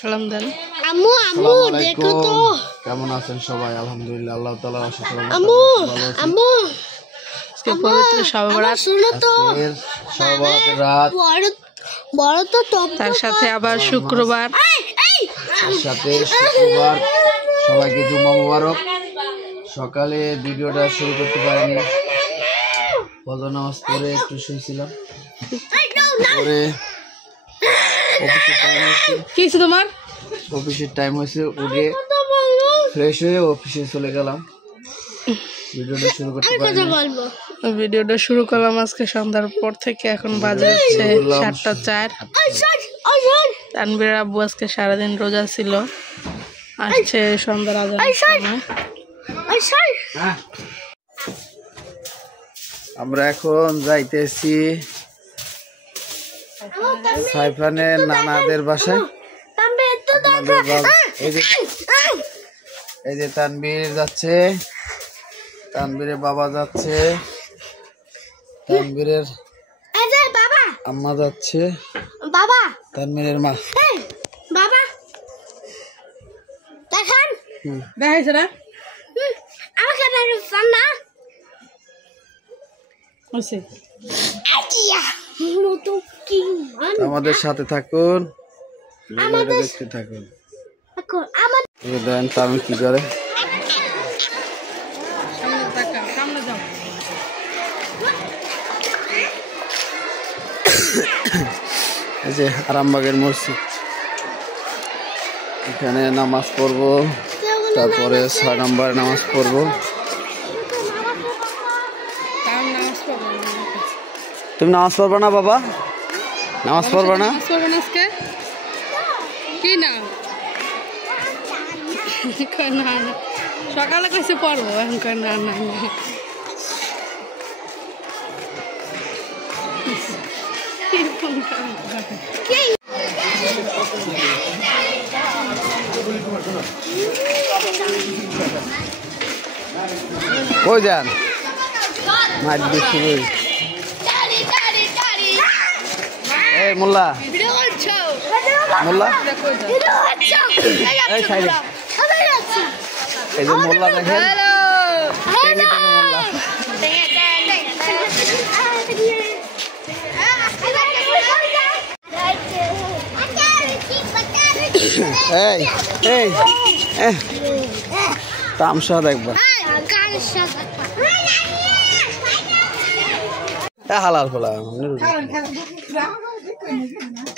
সালাম দেন। আম্মু আম্মু দেখো তো কেমন আছেন সবাই? আলহামদুলিল্লাহ, আল্লাহ তাআলার অশেষ রহমতে আম্মু আম্মু আজকে পবিত্র শবে বরাত, শুনো তো শবে বরাতের রাত, বড় তো টপ তার সাথে আবার শুক্রবার, তার সাথে শুক্রবার। সবাইকে জুম্মা মুবারক। সকালে ভিডিওটা শুরু করতে পারিনি, ফজর নামাজ পড়ে একটু শুয়েছিলাম। পরে অফিসের টাইম হয়েছে, উঠে ফ্রেশ হয়ে অফিসে চলে গেলাম। ভিডিওটা শুরু করতে পারিনি। ভিডিওটা শুরু করলাম আজকে সন্ধ্যার পর থেকে। এখন বাজে হচ্ছে 7:04। তানবীর আব্বু আজকে সারাদিন রোজা ছিল, আসছে সন্ধ্যার আজানের সময়। আমরা এখন যাইতেছি সাইফানের নানাদের বাসায়। এই যে তানবীর যাচ্ছে, তানবীরের বাবা যাচ্ছে, তানবীরের আম্মা যাচ্ছে, বাবা তানবীরের মা। বাবা দেখেন দেখাইছে না আমাকে না আমাদের সাথে থাকুন, দেখতে থাকুন। দেন তানবীর কি করে। এই যে আরামবাগের মসজিদ, এখানে নামাজ পড়বো, তারপরে 6 নম্বরে নামাজ পড়বো। তুমি নামাজ পড়বা না বাবা? নামাজ পড়বা না? কি না সকালে কইছে পড়বো, এখন না না কই যান মাছ বেশি। এই মোল্লা মোল্লা, এই সাইডে এই যে মোল্লা দেখেন, মোল্লা। এই এই তামসা দেখবা, হালাল ফলা।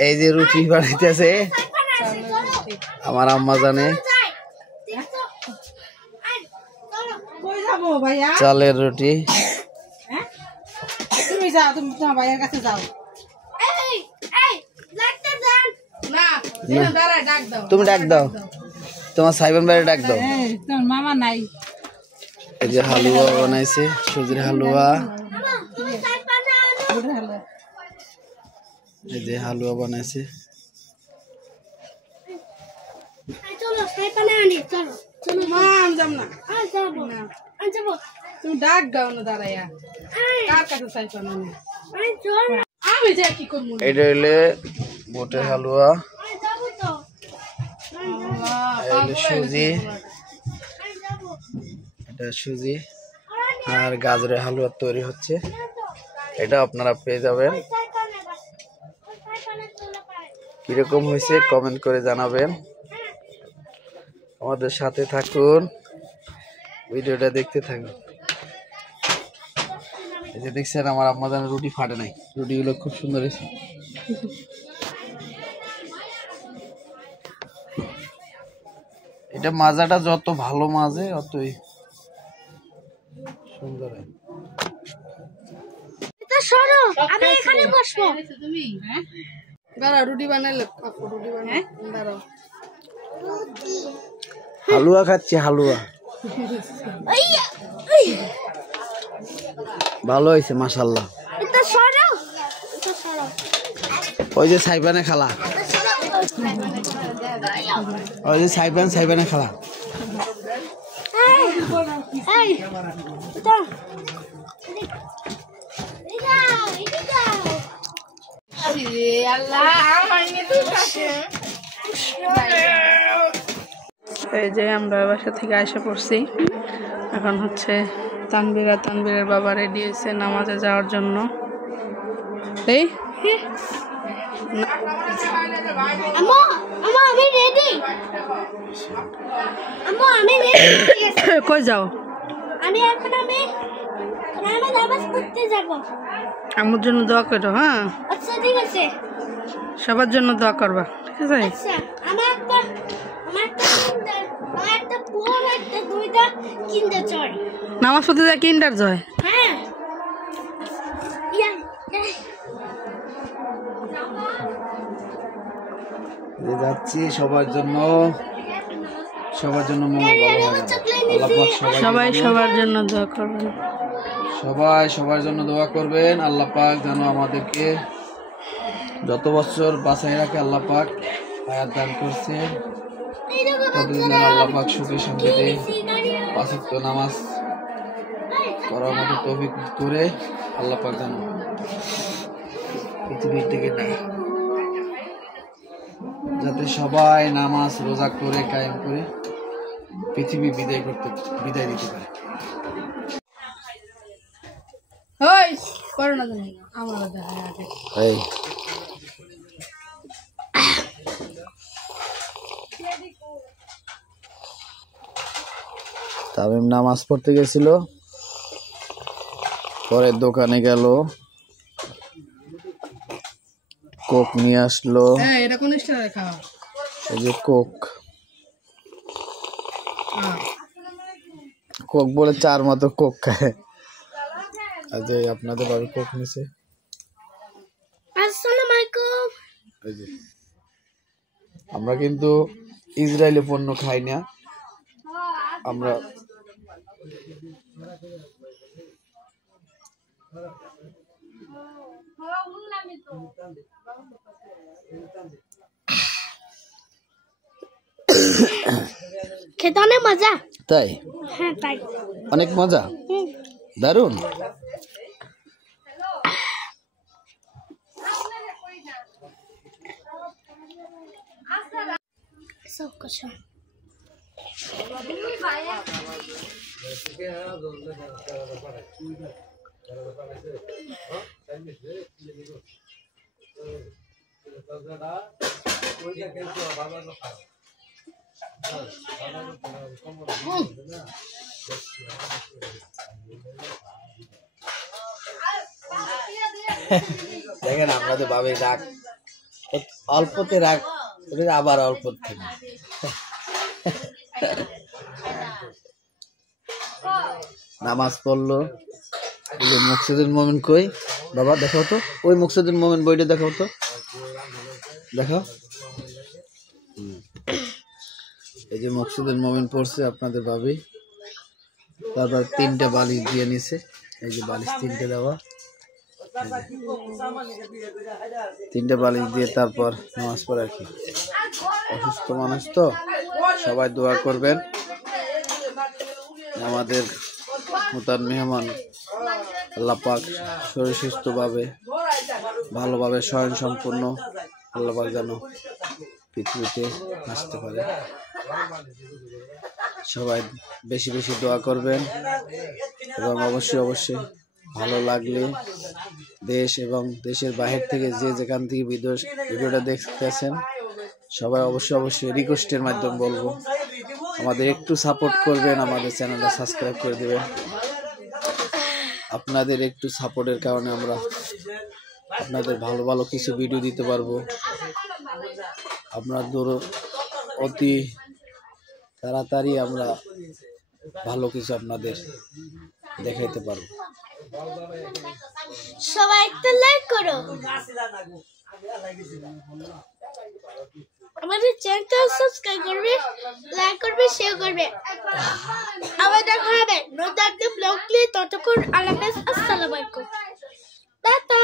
এই যে রুটি বানাইতেছে আমার আম্মা জানে, চালের রুটি। তুমি যাও, তুমি তোমার ভাইয়ের কাছে যাও। তুমি ডাক দাও, তোমার সাইবান ভাইয়ের ডাক দাও। তোমার মামা নাই। এই যে হালুয়া বানাইছে, সুজির হালুয়া। এই যে হালুয়া বানাইছে। তুমি ডাক দাও না দাঁড়াইয়া, কার কাছে সাইফান আমি যাই কি করবো। এটা হইলে বুটের হালুয়া, সুজি, এটা সুজি আর গাজরের হালুয়া তৈরি হচ্ছে। এটা আপনারা পেয়ে যাবেন। কিরকম হয়েছে কমেন্ট করে জানাবেন। আমাদের সাথে থাকুন, ভিডিওটা দেখতে থাকুন। এই যে দেখছেন আমার আম্মা জানের রুটি ফাটে নাই, রুটিগুলো খুব সুন্দর হয়েছে। এটা মাজাটা যত ভালো মাজে অতই সুন্দর হয়। আমি এখানে বসবো। তুমি দাঁড়াও, রুটি বানাইলে রুটি বানাই দাঁড়াও। হালুয়া খাচ্ছি, হালুয়া ভালো হয়েছে মাশাআল্লাহ। ওই যে সাইবানে খালা, ওই যে সাইবানে খালা। আল্লাহ আমার তো এই যে আমরা বাসা থেকে এসে পড়ছি। এখন হচ্ছে তানবীরের বাবা রেডি হয়েছে নামাজে যাওয়ার জন্য। এই আম্মু আম্মু আমি রেডি। আম্মু আমি রেডি। কই যাও? আমি নামাজ পড়তে যাব। আমার জন্য দোয়া করো। হ্যাঁ আচ্ছা ঠিক আছে। সবার জন্য দোয়া করবা, ঠিক আছে? আচ্ছা আমার একটা পুরো একটা দুইটা কিনতে চাই। নামাজ পড়তে যায় কিন্ডার জয়। হ্যাঁ যাচ্ছি সবার জন্য মঙ্গল ভালো হবে। আল্লাহ পাক সবাই সবার জন্য দোয়া করবেন। সবার জন্য দোয়া করবেন। আল্লাহ পাক যেন আমাদেরকে যত বছর বাঁচাই রাখে। আল্লাহ পাক হায়াত দান করছে, ততদিন যেন আল্লাহ পাক সুখে শান্তিতে 5 ওয়াক্ত নামাজ করার মতো তৌফিক করে আল্লাহ পাক যেন পৃথিবীর থেকে নেয়, যাতে সবাই নামাজ রোজা করে কায়েম করে পৃথিবী বিদায় দিতে পারে। ওই করোনা জানি না আমার দেখা আগে। এই তামিম নামাজ পড়তে গেছিল, পরে দোকানে গেল, কোক নিয়ে আসলো। হ্যাঁ এটা কোন স্টাইলে খাওয়া? এই যে কোক বলে 4 মতো কোক খায়। আজ আপনাদের বাড়ি কোক নিছে। আসসালামু আলাইকুম। এই যে আমরা কিন্তু ইসরায়েলি পণ্য খাই না, আমরা খেতে অনেক মজা। তাই? হ্যাঁ তাই। অনেক মজা, দারুণ। সব কিছু দেখেন আমাদের বাবার রাগ অল্পতে রাগ, আবার অল্পতে। নামাজ পড়লো। মুকসিদুল মোমিন কই বাবা? দেখাও তো ওই মুকসিদুল মোমিন বইটা, দেখাও তো, দেখাও। এই যে মুকসিদুল মোমিন পড়ছে আপনাদের ভাবি। তারপর 3টে বালিশ দিয়ে নিছে। এই যে বালিশ 3টে দেওয়া, 3টে বালিশ দিয়ে তারপর নামাজ পড়ে। আর কি অসুস্থ মানুষ তো, সবাই দোয়া করবেন আমাদের মুতার মেহমান আল্লাহ পাক শরীর সুস্থভাবে ভালোভাবে স্বয়ং সম্পূর্ণ আল্লাহ পাক যেন পৃথিবীতে আসতে পারে। সবাই বেশি বেশি দোয়া করবেন এবং অবশ্যই ভালো লাগলে দেশ এবং দেশের বাহির থেকে যে যেখান থেকে ভিডিওটা দেখতেছেন সবাই অবশ্যই রিকোয়েস্টের মাধ্যমে বলবো আমাদের একটু সাপোর্ট করবেন, আমাদের চ্যানেলটা সাবস্ক্রাইব করে দেবেন। আপনাদের একটু সাপোর্টের কারণে আমরা আপনাদের ভালো ভালো কিছু ভিডিও দিতে পারবো। আপনার অতি তাড়াতাড়ি আমরা ভালো কিছু আপনাদের দেখাইতে পারবো। সবাই একটা লাইক করো, আমাদের চ্যানেলটা সাবস্ক্রাইব করবে, লাইক করবে, শেয়ার করবে। আবার দেখা হবে নতুন একটা ব্লগ নিয়ে। ততক্ষণ আল্লাহ হাফেজ, আসসালামু আলাইকুম, টাটা।